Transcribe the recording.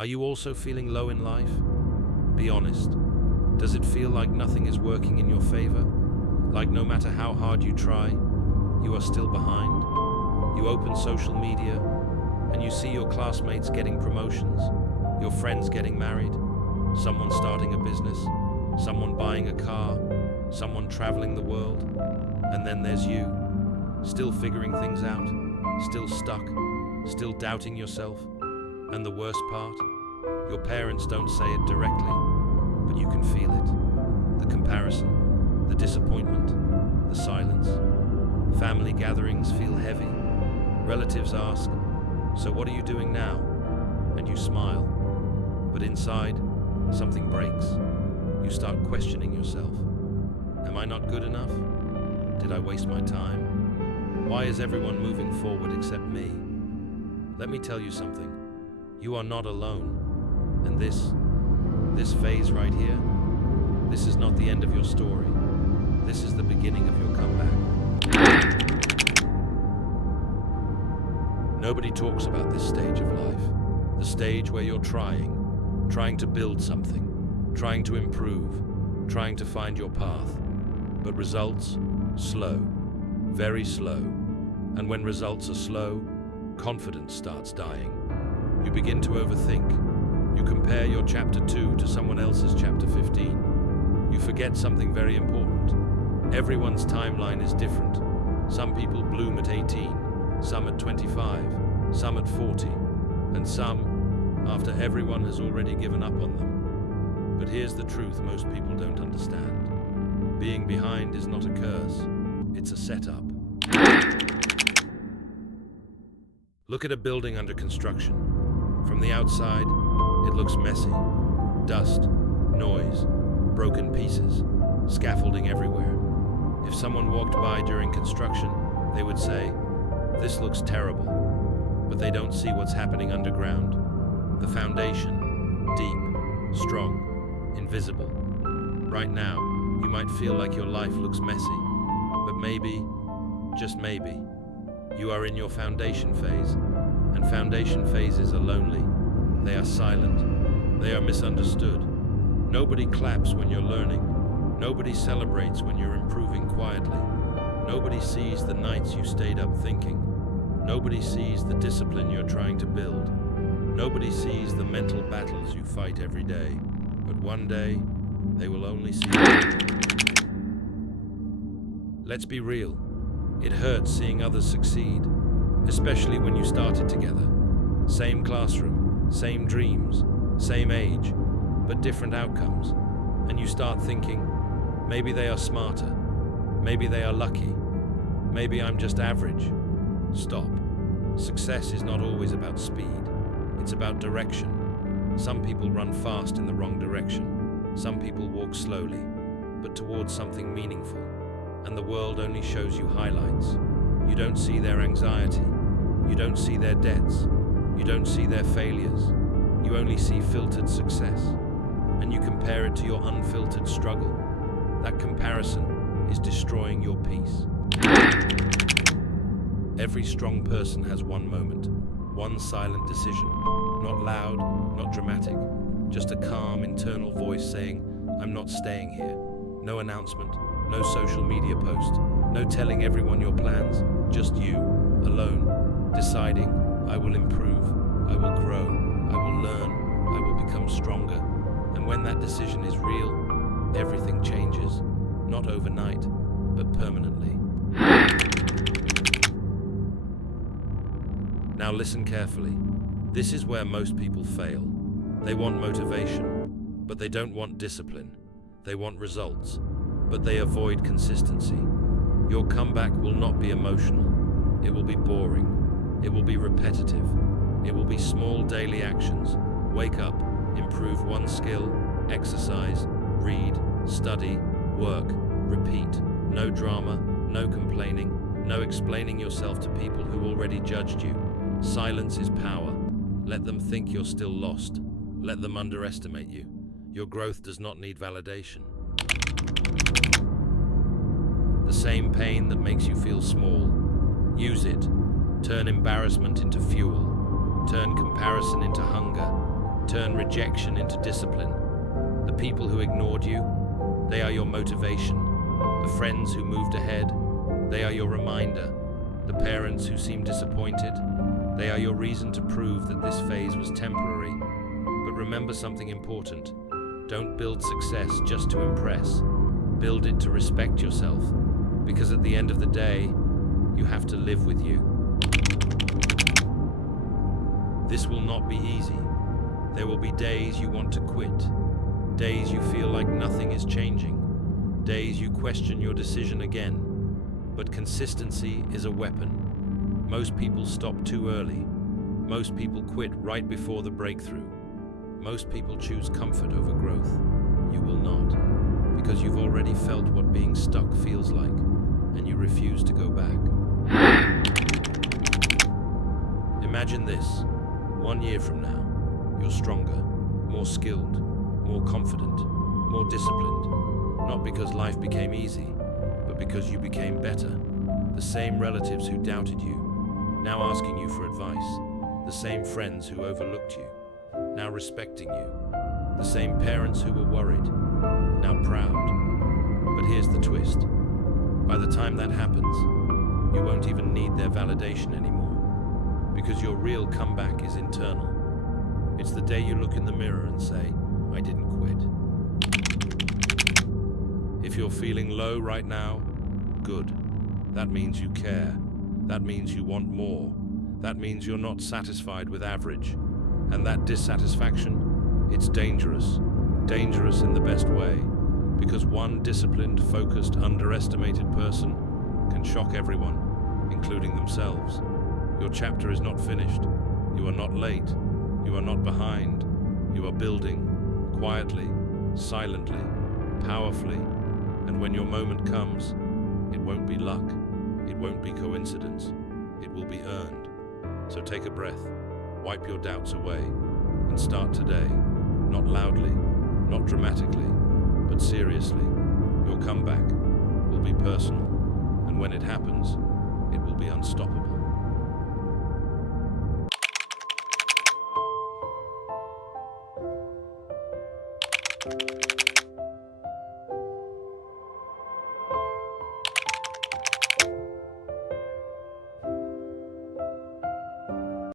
Are you also feeling low in life? Be honest. Does it feel like nothing is working in your favor? Like no matter how hard you try, you are still behind? You open social media and you see your classmates getting promotions, your friends getting married, someone starting a business, someone buying a car, someone traveling the world, and then there's you, still figuring things out, still stuck, still doubting yourself. And the worst part, your parents don't say it directly, but you can feel it. The comparison, the disappointment, the silence. Family gatherings feel heavy. Relatives ask, "So what are you doing now?" And you smile. But inside, something breaks. You start questioning yourself. Am I not good enough? Did I waste my time? Why is everyone moving forward except me? Let me tell you something. You are not alone. And this phase right here, this is not the end of your story. This is the beginning of your comeback. Nobody talks about this stage of life. The stage where you're trying to build something, trying to improve, trying to find your path. But results, slow, very slow. And when results are slow, confidence starts dying. You begin to overthink. You compare your chapter 2 to someone else's chapter 15. You forget something very important. Everyone's timeline is different. Some people bloom at 18, some at 25, some at 40, and some after everyone has already given up on them. But here's the truth most people don't understand. Being behind is not a curse, it's a setup. Look at a building under construction. From the outside, it looks messy. Dust, noise, broken pieces, scaffolding everywhere. If someone walked by during construction, they would say, "This looks terrible." But they don't see what's happening underground. The foundation, deep, strong, invisible. Right now, you might feel like your life looks messy, but maybe, just maybe, you are in your foundation phase, and foundation phases are lonely. They are silent. They are misunderstood. Nobody claps when you're learning. Nobody celebrates when you're improving quietly. Nobody sees the nights you stayed up thinking. Nobody sees the discipline you're trying to build. Nobody sees the mental battles you fight every day. But one day, they will only see you. Let's be real. It hurts seeing others succeed, especially when you started together. Same classroom, same dreams, same age, but different outcomes. And you start thinking, maybe they are smarter, maybe they are lucky, maybe I'm just average. Stop. Success is not always about speed, it's about direction. Some people run fast in the wrong direction. Some people walk slowly, but towards something meaningful. And the world only shows you highlights. You don't see their anxiety. You don't see their debts. You don't see their failures. You only see filtered success. And you compare it to your unfiltered struggle. That comparison is destroying your peace. Every strong person has one moment, one silent decision. Not loud, not dramatic, just a calm internal voice saying, "I'm not staying here." No announcement, no social media post, no telling everyone your plans, just you, alone, deciding, "I will improve, I will grow, I will learn, I will become stronger." And when that decision is real, everything changes, not overnight, but permanently. Now listen carefully. This is where most people fail. They want motivation, but they don't want discipline. They want results, but they avoid consistency. Your comeback will not be emotional. It will be boring. It will be repetitive. It will be small daily actions. Wake up, improve one skill, exercise, read, study, work, repeat. No drama, no complaining, no explaining yourself to people who already judged you. Silence is power. Let them think you're still lost. Let them underestimate you. Your growth does not need validation. The same pain that makes you feel small, use it. Turn embarrassment into fuel. Turn comparison into hunger. Turn turn rejection into discipline. The people who ignored you, they are your motivation. The friends who moved ahead, they are your reminder. The parents who seem disappointed, they are your reason to prove that this phase was temporary. But remember something important. Don't build success just to impress. Build it to respect yourself, because at the end of the day, you have to live with you. This will not be easy. There will be days you want to quit, days you feel like nothing is changing, days you question your decision again. But consistency is a weapon. Most people stop too early. Most people quit right before the breakthrough. Most people choose comfort over growth. You will not, because you've already felt what being stuck feels like, and you refuse to go back. Imagine this. 1 year from now, you're stronger, more skilled, more confident, more disciplined. Not because life became easy, but because you became better. The same relatives who doubted you, now asking you for advice. The same friends who overlooked you, now respecting you. The same parents who were worried, now proud. But here's the twist. By the time that happens, you won't even need their validation anymore, because your real comeback is internal. It's the day you look in the mirror and say, I didn't quit. If you're feeling low right now, good. That means you care. That means you want more. That means you're not satisfied with average. And that dissatisfaction, it's dangerous. Dangerous in the best way. Because one disciplined, focused, underestimated person can shock everyone, including themselves. Your chapter is not finished. You are not late. You are not behind. You are building, quietly, silently, powerfully. And when your moment comes, it won't be luck. It won't be coincidence. It will be earned. So take a breath, wipe your doubts away, and start today. Not loudly, not dramatically, but seriously. Your comeback will be personal, and when it happens, it will be unstoppable.